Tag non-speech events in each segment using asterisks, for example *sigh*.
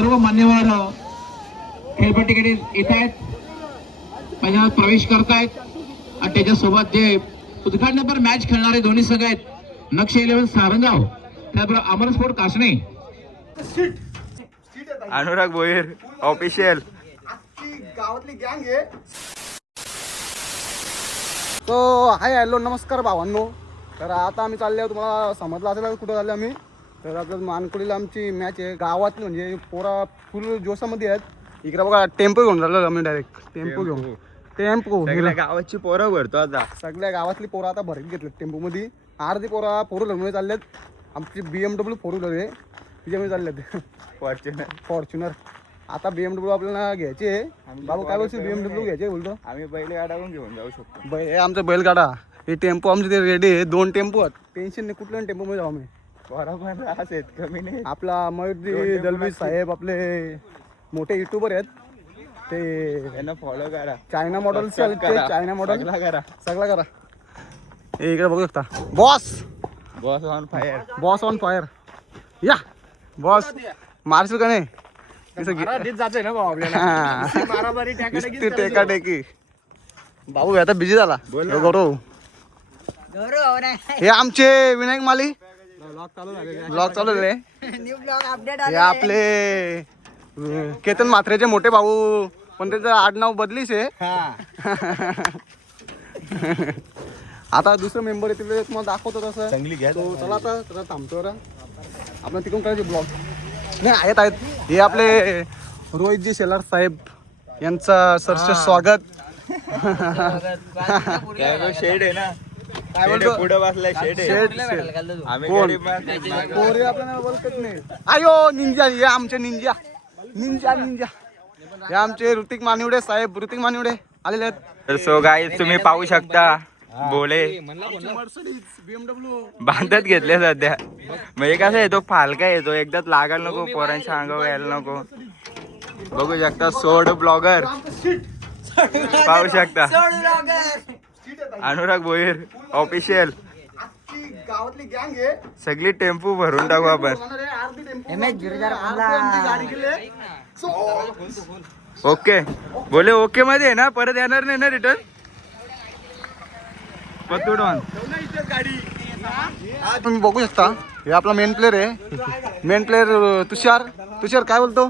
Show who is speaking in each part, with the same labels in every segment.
Speaker 1: सर्व मान्यवर खेळपट्टीकडे येत आहेत. मैदानात प्रवेश करतायत. आणि त्याच्यासोबत जे उद्घाटनापर मॅच खेळणारे दोन्ही संघ आहेत. नक्ष इलेव्हन सारंगाव त्याबरोबर अमर स्पोर्ट कासणे.
Speaker 2: अनुराग भोईर ऑफिशियल
Speaker 3: गावातली गँग आहे तो हाय हॅलो नमस्कार भावांनो. तर आता आम्ही चालले तुम्हाला समजलं असेल कुठं चालले आम्ही. तर आता मानकुडीला आमची मॅच आहे. गावातली म्हणजे पोरा फुल जोशामध्ये आहेत. इकडे बघा टेम्पो घेऊन चाललो आम्ही डायरेक्ट टेम्पो घेऊन. टेम्पो.
Speaker 2: गावाची पोरं भरतो आता.
Speaker 3: सगळ्या गावातली पोरं आता भरत घेतलेत टेम्पोमध्ये. अर्धी पोरा फोर व्हीलरमध्ये चाललेत. आमची B M W four wheeler आहे. तिच्यामध्ये चाललेत.
Speaker 2: फॉर्च्युनर
Speaker 3: फॉर्च्युनर आता बी एम डब्ल्यू आपल्याला घ्यायचे आहे. बाबू काय बोलशील? बी एम डब्ल्यू घ्यायचे बोलतो.
Speaker 2: आम्ही पहिले गाडावून घेऊन जाऊ शकतो.
Speaker 3: बै हे आमचा बैलगाडा. हे टेम्पो आमचे ते रेडी आहे. दोन टेम्पो आहेत. टेन्शन नाही कुठल्या टेम्पोमध्ये जाऊ आम्ही.
Speaker 2: आहेत कमी नाही
Speaker 3: आपला मयूरजी दलवी साहेब आपले मोठे युट्यूबर आहेत. ते
Speaker 2: त्यांना फॉलो करा.
Speaker 3: चायना मॉडेल
Speaker 2: करा.
Speaker 3: चायना मॉडेल
Speaker 2: सगळा करा.
Speaker 3: सगळा करा. हे इकडे बघू शकता. Boss
Speaker 2: boss on fire
Speaker 3: boss on fire या. बॉस मारशील का नाही?
Speaker 1: जायचंय ना भाऊ
Speaker 3: टेकाटेकी भाऊ आता बिझी झाला. हे गौरव. हे आमचे विनायक माली. ब्लॉग चालू झाले हे आपले केतन म्हात्रेचे मोठे भाऊ. पण त्याचं आडनाव बदलीच आहे आता दुसरं मेंबर तिकडे तुम्हाला दाखवतो तसं
Speaker 2: चांगली घ्या.
Speaker 3: तो चला आता जरा थांबतो आपण तिकडून करायचे ब्लॉग नाही आहेत आहेत. हे आपले रोहितजी शेलार साहेब यांचं सरसे स्वागत. *laughs* *laughs*
Speaker 2: शेड आहे ना. पुढे बसलाय शेड. आहे
Speaker 3: शेड शेड
Speaker 2: आम्ही
Speaker 3: कोण?
Speaker 2: गरीब माणसं.
Speaker 3: पोरे आपल्याला बोलतच नाही. आयो निंजा हे आमचे निंजा. Ninja Ninja. हे आमचे ऋतिक मानिवडे साहेब ऋतिक मानिवडे आलेले आहेत.
Speaker 2: तर सो गाईज तुम्ही पाहू शकता बोले.
Speaker 3: बीएमडब्ल्यू
Speaker 2: बांधत घेतले सध्या. म्हणजे कसं येतो फालका येतो एकदाच लागायला नको पोरांच्या अंगावर यायला नको. बघू शकता सोड ब्लॉगर. पाहू शकता. अनुराग भोईर ऑफिशियल.
Speaker 3: गावातली गँग आहे.
Speaker 2: सगळी टेम्पो भरून टाकू आपण. ओके. बोले ओके मध्ये आहे ना परत येणार नाही ना रिटर्न
Speaker 3: तुम्ही बघू शकता. हे आपला मेन प्लेअर आहे. Main player Tushar. तुषार काय बोलतो?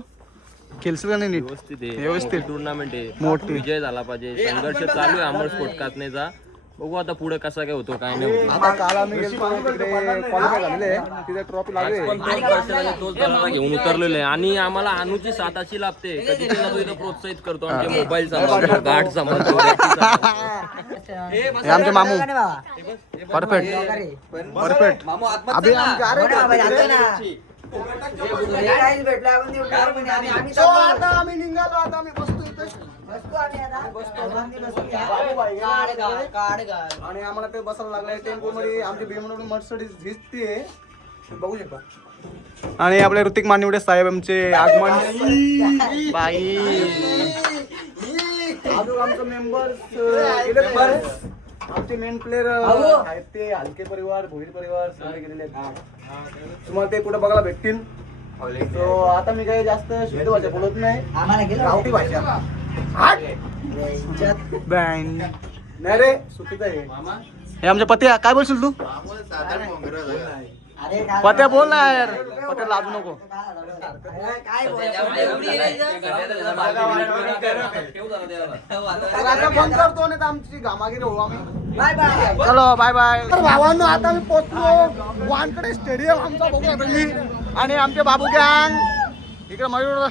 Speaker 3: खेळशील का नाही नीट?
Speaker 4: व्यवस्थित आहे.
Speaker 3: व्यवस्थित.
Speaker 4: टुर्नामेंट आहे.
Speaker 3: मोठी.
Speaker 4: विजय झाला पाहिजे. संघर्ष चालू आहे अमर स्पोर्ट कातनेचा. बघू आता पुढे कसा काय होतो काय नाही होतो.
Speaker 3: आता काल आम्ही गेलो तिकडे क्वालिफाय झालेले. आहे तिथे ट्रॉफी लागली.
Speaker 4: पण तोच बरोबर घेऊन उतरलेलो आहे. आणि आम्हाला अनुची साथ अशी लाभते कधी तिला तो इथं प्रोत्साहित करतो आमचे मोबाईल सांभाळतो गाठ सांभाळतो.
Speaker 3: हे आमचे मामू. परफेक्ट परफेक्ट अभि आमचे अरे So, आता आम्ही निघालो आता आम्ही बसतो इथे. आणि आम्हाला ते बसायला लागलंय. टेम्पो मध्ये आमची बीएमडब्ल्यू मर्सडीज दिसते बघू शकता. आणि आपले ऋतिक मानिवडे साहेब आमचे आगमन. बाई. अजून आमचं मेंबर आमचे मेन प्लेअर आहेत ते हलके परिवार भोईर परिवार सगळे गेलेले आहेत. तुम्हाला ते पुढे बघायला भेटतील? आता मी काही जास्त शुद्ध भाषा बोलत नाही. गावठी भाषा. नाही रे चुकीचं आहे. हे आमचे पत्या काय बोलशील तू? पत्या बोल ना यार. पत्या लाजू नको. बंद करतो? नाही आमची घामागिरी होऊ आम्ही. चलो बाय बाय. तर भावांनो आता मी पोहोचलो वानकडे स्टेडियम आमचा बघू आणि आमचे बाबू गँग. इकडे मयूर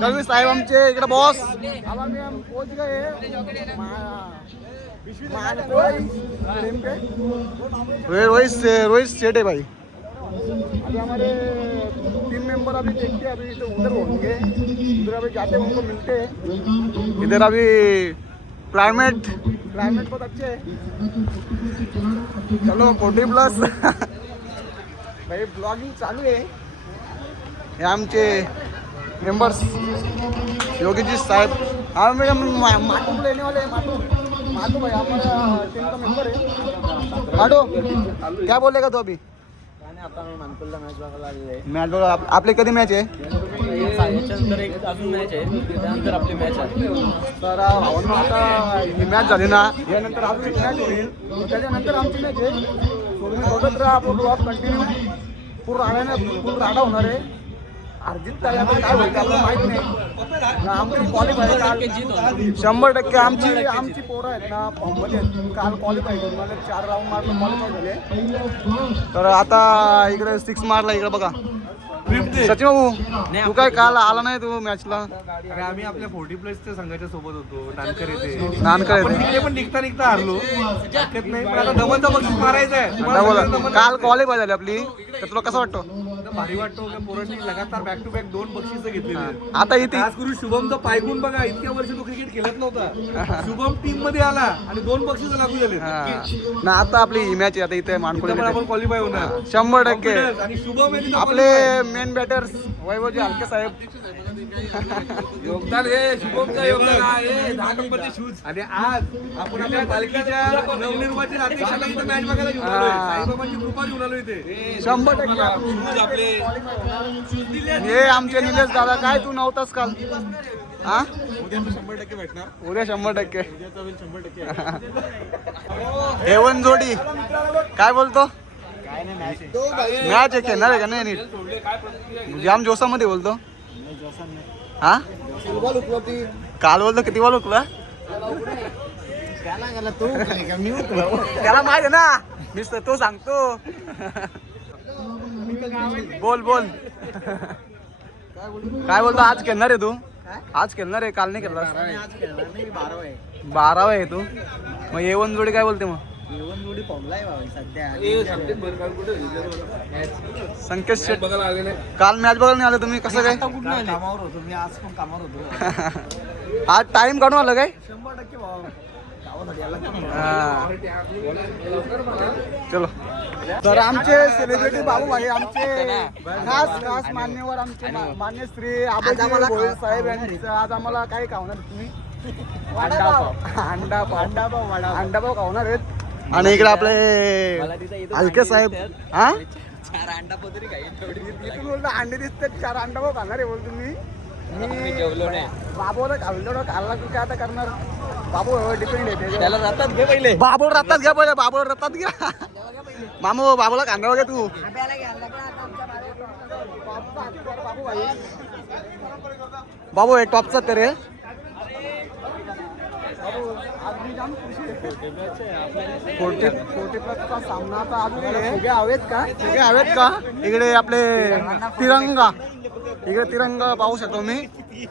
Speaker 3: दळवी साहेब आमचे. इकडे बॉस आम्हा पोहोच गए. रोहित रोहित है भाई. अभी हमारे टीम मेंबर अभी देखते हैं अभी तो उधर होंगे। उधर अभी जाते हैं उनको मिलते हैं। इधर अभी क्लाइमेट क्लाइमेट बहुत अच्छे है। चलो फोर्टी प्लस भाई ब्लॉगिंग चालू आहे हे आमचे मेंबर्स योगी जी साहब। हाँ मैडम माटू लेने वाले हैं माटू। माटू भाई हमारा टीम का मेंबर है। माटू क्या बोलेगा तू अभी? मॅच बघा आप- आपली कधी मॅच आहे?
Speaker 4: याच्यानंतर एक अजून मॅच आहे. त्यानंतर आपली मॅच आहे.
Speaker 3: तर भावांनो आता ही मॅच झाली ना यानंतर आमची मॅच होईल. मग त्याच्यानंतर आमची मॅच आहे. So तुम्ही बघत राहा आपला ब्लॉग कंटिन्यू पूर्ण राहण्याने पूर्ण राडा होणार आहे. अर्जित काय होईल आपल्याला माहीत नाही. आमची क्वालिफाय काल शंभर टक्के आमची आमची पोरं आहेत ना फॉर्ममध्ये आहेत. काल क्वालिफाय करून मला चार राऊंड मारलं क्वालिफाय झाले. तर आता इकडे सिक्स मारला इकडे बघा. सचिन भाऊ तू काय काल आला नाही तू मॅचला
Speaker 5: अरे आम्ही आपल्या फोर्टी प्लसच्या संघाच्या सोबत होतो नानकर येथे.
Speaker 3: नानकर
Speaker 5: आपण. तिकडे पण निघता निघता हारलो. नाही पण आता दमनचं बक्षीस मारायचं आहे. तुम्हाला
Speaker 3: बोला
Speaker 5: सगळ्यांना दमन-
Speaker 3: काल क्वालिफाय झाली आपली. तर तुला कसं वाटतं?
Speaker 5: एकदम भारी वाटतो की पोरांनी लगातार बॅक टू बॅक दोन बक्षीस घेतलेली आहेत.
Speaker 3: आता इथे
Speaker 5: आज गुरु शुभमचं पायगुण बघा इतक्या वर्ष तो क्रिकेट खेळत नव्हता. शुभम टीममध्ये आला आणि दोन बक्षीस लागू झाले
Speaker 3: हा. ना आता आपली मॅच आहे आता इथे मानकुळे
Speaker 5: पण आपण क्वालिफाय होणार.
Speaker 3: शंभर टक्के.
Speaker 5: Confidence. आणि शुभम
Speaker 3: आपले
Speaker 5: qualify.
Speaker 3: मेन बॅटर्स वैभवजी हलके साहेब.
Speaker 5: योगदान हे शुभमचं योगदान आहे दहा नंबरचे शूज आणि आज आपण आपल्या पालखीच्या नवनिर्वाचित अध्यक्षाला इथं मॅच बघायला घेऊन आलोय. साईबाबांची कृपा घेऊन आलो इथे.
Speaker 3: शंभर टक्के. हे आमचे निलेश दादा काय तू नव्हतास काल? हा?
Speaker 5: उद्या शंभर टक्के. भेटणार
Speaker 3: उद्या शंभर टक्के. *laughs* हेवन जोडी काय बोलतो? मॅच आहे खेळणार आहे का? नाही नीट जाम म्हणजे जोसामध्ये बोलतो. हा? काल बोलतो किती बॉल उकला त्याला माहीत आहे ना. मिस्टर तर तो सांगतो. बोल बोल. काय बोलतो? आज खेळणार आहे तू. आज खेळणार आहे. काल नाही खेळला बारावा आहे. तू. मग येवन जोडी काय बोलते मग? संकेत शेट. काल मॅच बघायला नाही आलं तुम्ही? कसं काय?
Speaker 5: कामावर होतो मी आज पण कामावर होतो. *laughs*
Speaker 3: आज टाइम काढून आलं काय?
Speaker 5: शंभर टक्के
Speaker 3: हा. चलो. तर आमचे सेलिब्रिटी बाबू भाई आमचे खास खास मान्यवर आमचे मान्य श्री आबाजी भोळे साहेब यांचं आज आम्हाला काय खावणार तुम्ही? अंडा पाव. अंडा पाव. अंडा पाव अंडा पाव खावणार आहेत. आणि इकडे आपले हलके साहेब हा? इथून बोलतो अंडे दिसतात चार अंडा पाव खाणार आहे बोल तुम्ही मी
Speaker 4: जेवलो नाही.
Speaker 3: बाबूला खाल्लं खाल्ला की काय आता करणार? बाबू डिपेंड आहे
Speaker 4: त्याला जातात घे पहिले.
Speaker 3: बाबू रत्तात घ्या पहिले बाबू रत्तात घ्या. मामू बाबूला कांदा वगैरे तू. बाबू हे टॉपचा तर रे सामना आता अजून फुगे हवेत का? हवेत का? इकडे आपले तिरंगा. इकडे तिरंगा पाहू शकतो मी.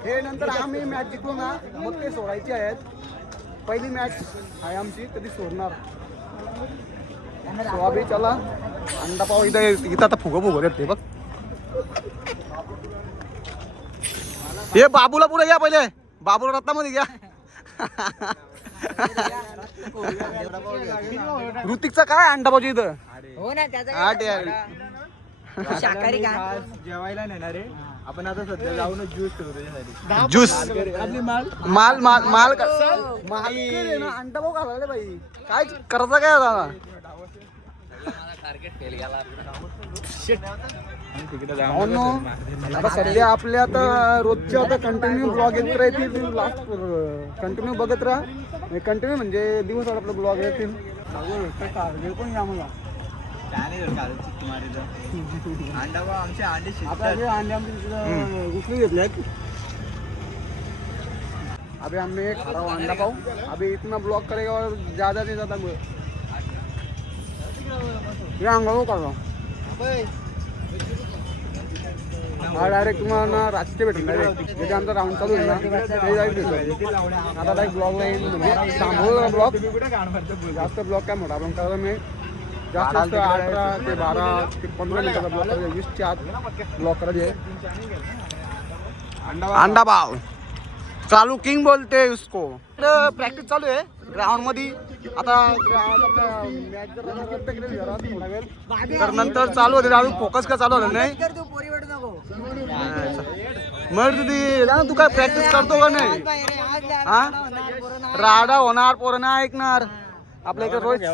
Speaker 3: हे नंतर आम्ही मॅच जिंकलो ना मग ते सोडायचे आहेत. पहिली मॅच आहे आमची कधी सोडणार? अभि चला. अंडा पाव इथं इथं आता फुगं फुगं येते बघ. हे बाबूला पुढे घ्या पहिले. बाबूला रत्नामध्ये घ्या *laughs* ऋतिकचा काय अंडा पावची इथं?
Speaker 6: हो ना त्याचा
Speaker 3: आठ यार *laughs*
Speaker 6: शाकाहारी का?
Speaker 5: जेवायला नेणार आहे. आपण आता सध्या जाऊनच ज्यूस करू त्याच्यासाठी.
Speaker 3: ज्यूस
Speaker 5: आपली माल?
Speaker 3: माल माल माल अंडा पाव घालायला बाई काय करायचं काय भावांनो, आता सध्या आपल्या आता रोजचे आता कंटिन्यू ब्लॉग येत राहतील. लास्ट कंटिन्यू बघत राहा. कंटिन्यू म्हणजे दिवस आपला ब्लॉग येतील. पण अंडे घेतले अभी हमने खा रहा हूँ अंडा पाव अभी इतना ब्लॉक करेगा और ज़्यादा नहीं ज़्यादा को कर हूँ डायरेक्ट तुम्हाला ना रातचे भेटेल डायरेक्ट जिथे आमचा राऊंड चालू आहे ना ते डायरेक्ट भेटेल आता डायरेक्ट ब्लॉगला येईल म्हणजे थांबवलं ब्लॉग जास्त ब्लॉग काय मोठा आपण करायला मी जास्त जास्त अठरा ते बारा ते पंधरा मिनिटाचा ब्लॉग करायचा वीसच्या आत ब्लॉग करायचे अंडा पाव चालू किंग बोलते उसको प्रॅक्टिस चालू आहे ग्राउंडमध्ये आता तर नंतर चालू होते अजून फोकस का चालू झालं नाही. मग तुझी तू काय प्रॅक्टिस करतो का नाही? हा? राडा होणार पोरं नाही ऐकणार. आपल्या इकडे साहेब.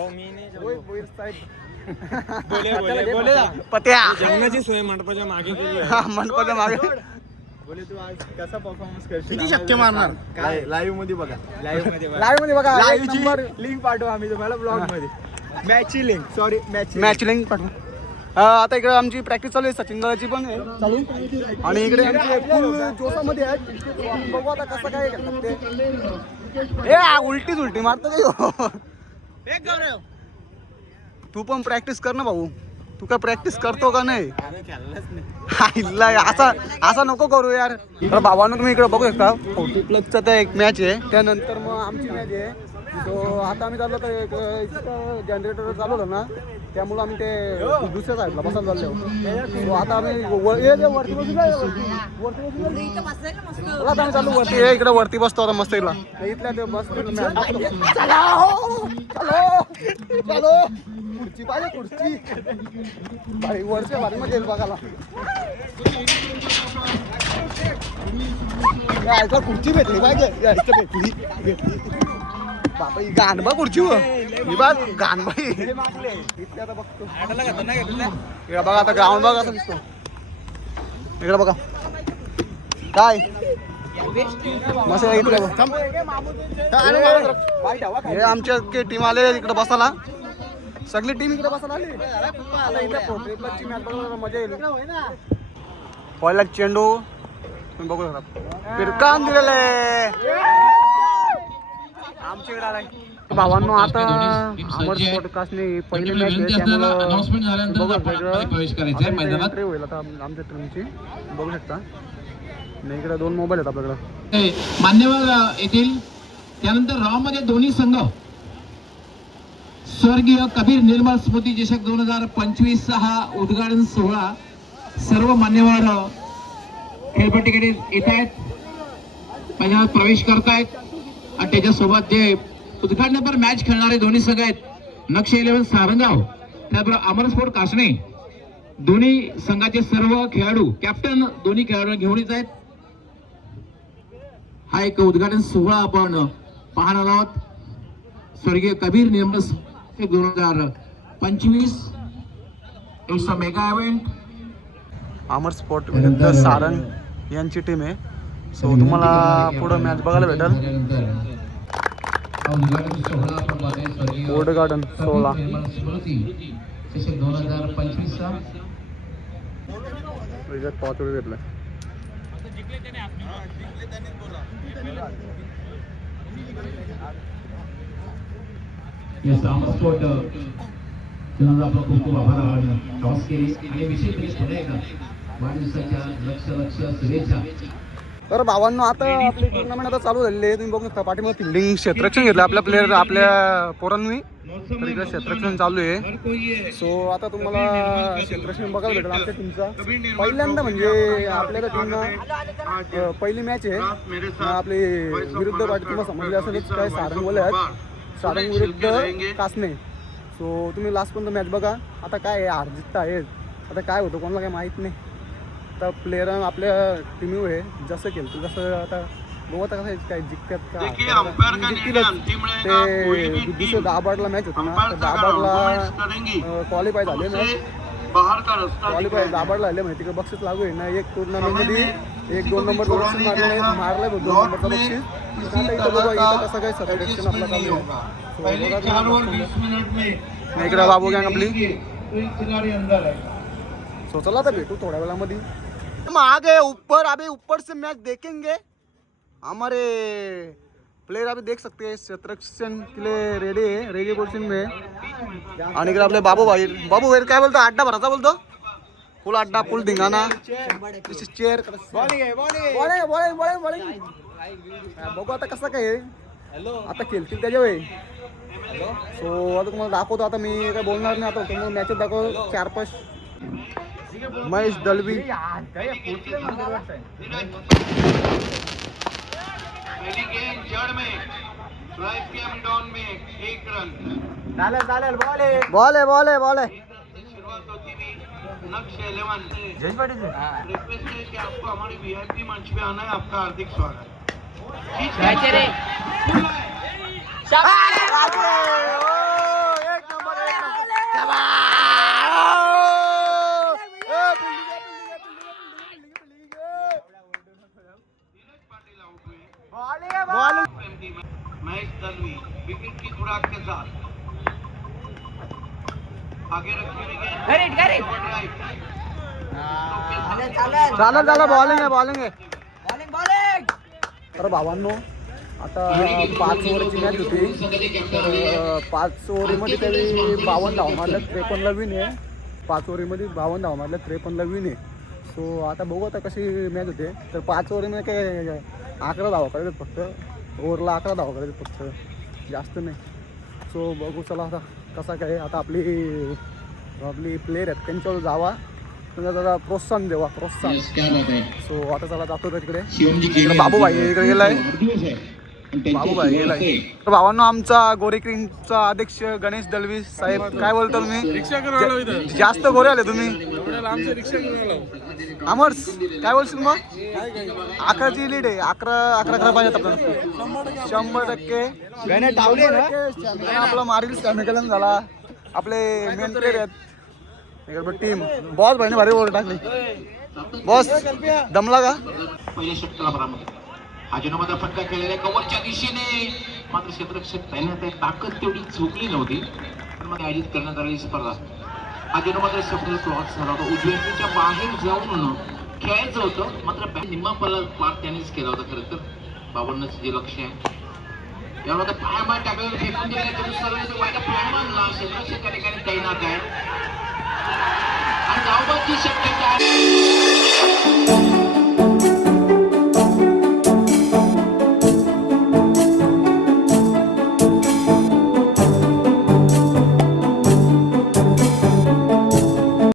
Speaker 3: पत्या.
Speaker 5: सोय मंडपाच्या मागे
Speaker 3: मंडपाच्या मागे.
Speaker 5: बोले तू आज कसा परफॉर्मन्स करशील?
Speaker 3: किती शक्य मारणार?
Speaker 5: काय? लाईव्हमध्ये बघा.
Speaker 3: लाईव्हमध्ये लाईव्हमध्ये बघा नंबर.
Speaker 5: लिंक पाठवू आम्ही तुम्हाला ब्लॉगमध्ये मॅचची link sorry match
Speaker 3: match link पाठवू. आता इकडे आमची प्रॅक्टिस चालू आहे. सचिन दादाची पण आहे. चालू आणि इकडे आमचे फुल जोशामध्ये आहेत. बघू आता कसं काय करतात ते. ए आ, उलटीच उलटी मारतो काय ह्यो? तू पण प्रॅक्टिस कर ना भाऊ. तू काय प्रॅक्टिस करतो का नाही? असा असा नको करू यार. तर भावानं तुम्ही इकडे बघू शकता. फोर्टी प्लसचा तर एक मॅच आहे. त्यानंतर मग आमची मॅच आहे. तो आता आम्ही चाललो तर एक जनरेटर चालवलं ना त्यामुळं आम्ही ते दुसऱ्या साईडला बसायला चाललो आता आम्ही वरती बसू बसू चला आता आम्ही चाललो वरती. इकडे वरती बसतो आता मस्त इथला इथल्या ते बस चला हो, चलो. चलो. खुर्ची पाहिजे खुर्ची. भाई वरच्या भारी येईल बघायला. यायला खुर्ची भेटली पाहिजे. यायचं भेटली भेटली. बाबा ही गाणबा खुर्ची हो बघ आता बघतो. इकडे बघा आता ग्राउंड बघा कसं दिसतो. इकडे बघा. काय? मस्त इकडे. हे आमच्या टीम आले इकडे बसायला. सगळी टीम इकडे बसायला आली मजा येईल. पहिला चेंडू. तुम्ही बघू शकता. फिरकान दिलेले आमच्या इकडे आलाय. भावांनो आता अमर पॉडकास्टने पहिली मॅच आहे त्यामुळं बघू शकता
Speaker 1: आहे
Speaker 3: होईल आता आम- आमच्या टीमची बघू शकता. आणि इकडे दोन मोबाईल आहेत आपल्याकडे.
Speaker 1: मान्यवर येतील. त्यानंतर रावमध्ये दोन्ही संघ. स्वर्गीय कबीर निर्मल स्मृती चषक दोन हजार पंचवीस हा उद्घाटन सोहळा सर्व मान्यवर खेळपट्टीकडे येत आहेत. मैदानात प्रवेश करतायत. आणि त्याच्यासोबत जे उद्घाटनपर मॅच खेळणारे दोन्ही संघ आहेत. नक्ष इलेव्हन सारंगाव त्याबरोबर अमर स्पोर्ट कासणे. दोन्ही संघाचे सर्व खेळाडू कॅप्टन दोन्ही खेळाडू घेऊन येत आहेत. हा एक उद्घाटन सोहळा आपण पाहणार आहोत. स्वर्गीय कबीर निर्मस दोन हजार पंचवीस it's a mega event
Speaker 3: Amar spot विरुद्ध सारंग यांची टीम आहे. सो तुम्हाला पुढं मॅच बघायला भेटेल. वोड गार्डन सोळा
Speaker 1: दोन हजार पंचवीसचा.
Speaker 3: पाच वेळ घेतलाय
Speaker 1: येस स्पोर्ट त्यांना आपला खूप खूप आभार आणि टॉस केली आणि विशेष म्हणजे पुन्हा एकदा वाढदिवसाच्या लक्ष लक्ष शुभेच्छा
Speaker 3: तर भावांनो आता आपली टुर्नामेंट आता चालू झालेली आहे. तुम्ही बघू शकता पाठीमध्ये फिल्डिंग क्षेत्ररक्षण घेतलं. आपल्या प्लेअर आपल्या पोरांनी. तर इकडे क्षेत्ररक्षण चालू आहे. सो आता तुम्हाला क्षेत्ररक्षण बघायला भेटेल. आमच्या टीमचा पहिल्यांदा म्हणजे आपल्या टीमनं पहिली मॅच आहे. आपली विरुद्ध पार्टी तुम्हाला समजले असेलच काय सारंग बोले आहेत. सारंग विरुद्ध कासने सो तुम्ही लास्टपर्यंत मॅच बघा. आता काय आहे? हार जित्त आहे आता काय होतं कोणाला काही माहीत नाही. आता प्लेयर आपल्या टीमवर आहे. जसं केलं तसं आता बघू आता कसं आहे, काय जिंकतात का ते दुसरं दाबाडला मॅच होती ना. तर दाबाडला क्वालिफाय झाले मॅच क्वालिफाय दाबाडला झाले माहिती का? बक्षीस लागू आहे ना. एक टुर्नामेंटमध्ये एक दोन नंबरचं बक्षीस मारलं मारलंय बघ दोन नंबरचं बक्षीस इकडं बाबू गँग आपली. सो चला आता भेटू थोड्या वेळामध्ये. हम आगे ऊपर अभी ऊपर से मैच देखेंगे. हमारे प्लेयर अभी देख सकते हैं शत्रक्षण के लिए रेडी है रेडी पोजिशन में आणि इकडे आपले बाबू भाई बाबू भाई काय बोलतो? अड्डा भराचा बोलतो? फुल अड्डा फुल धिंगाणा. दिस इज हा, बघू आता कसं काय हॅलो आता खेळतील त्याच्या वेळी सो आता तुम्हाला दाखवतो आता मी काय बोलणार नाही आता तुम्हाला मॅच दाखवतो चार पाच महेश दलवी पहली गेंद जड़ जी रिक्वेस्ट है
Speaker 7: कि आपको हमारी वीआईपी मंच पे आना है आपका हार्दिक स्वागत
Speaker 1: महेश दलवी विकेट की खुराक के साथ आगे
Speaker 3: बॉलिंग है बॉलिंग
Speaker 6: है।
Speaker 3: तर भावांनो आता पाच ओव्हरची मॅच होती. तर पाच ओव्हरीमध्ये तरी बावन्न धाव मारल्या त्रेपन्नला विन आहे. पाच ओव्हरीमध्ये बावन्न धाव मारल्या त्रेपन्नला विन आहे. सो आता बघू आता कशी मॅच होते. तर पाच ओव्हरीमध्ये काय अकरा धावा करायचं फक्त. ओव्हरला अकरा धावा करायचं फक्त. जास्त नाही. सो बघू चला आता कसा काय आता आपली आपली प्लेयर आहेत त्यांच्यावर जावा. त्यांना जरा प्रोत्साहन देवा प्रोत्साहन. सो आता चला जातो तिकडे.
Speaker 1: शिवम जी
Speaker 3: इकडे गेलाय.
Speaker 1: त्यांच्या
Speaker 3: बाबूभाई गेलाय. तर भावांनो आमचा गोरे क्रिंगचा अध्यक्ष गणेश दलवी साहेब काय बोलता तुम्ही? जास्त गोरे आले तुम्ही. अमर्स काय बोलशील मग? अकराची लीड आहे. अकरा अकरा अकरा पाहिजे आपल्याला. शंभर टक्के. गणे टावले ना? आपला मारील झाला. आपले मेन प्लेयर आहेत. टीम बॉस भाईने भारी ओव्हर टाकली। बॉस दमला का
Speaker 1: पहिल्या षटकाला बरामद. अजूनमध्ये फटका केलेल्या कवरच्या दिशेने. मात्र क्षेत्ररक्षक तैनात आहे ताकद तेवढी झोपली नव्हती पण मग आयोजित करण्यात आलेली स्पर्धा. अजूनमध्ये सफल क्रॉस झाला होता. उजव्याच्या बाहेर जाऊन खेळायचं होतं मात्र बॅट निम्मा पल्ला पार त्यानेच केला होता खरं तर. बाबांनाच जे लक्ष आहे. यावर पायमान टाकलेलं फेकून दिलं तरी सर्व वाईट पायमानला क्षेत्ररक्षक त्या ठिकाणी तैनात आहे. And how about the second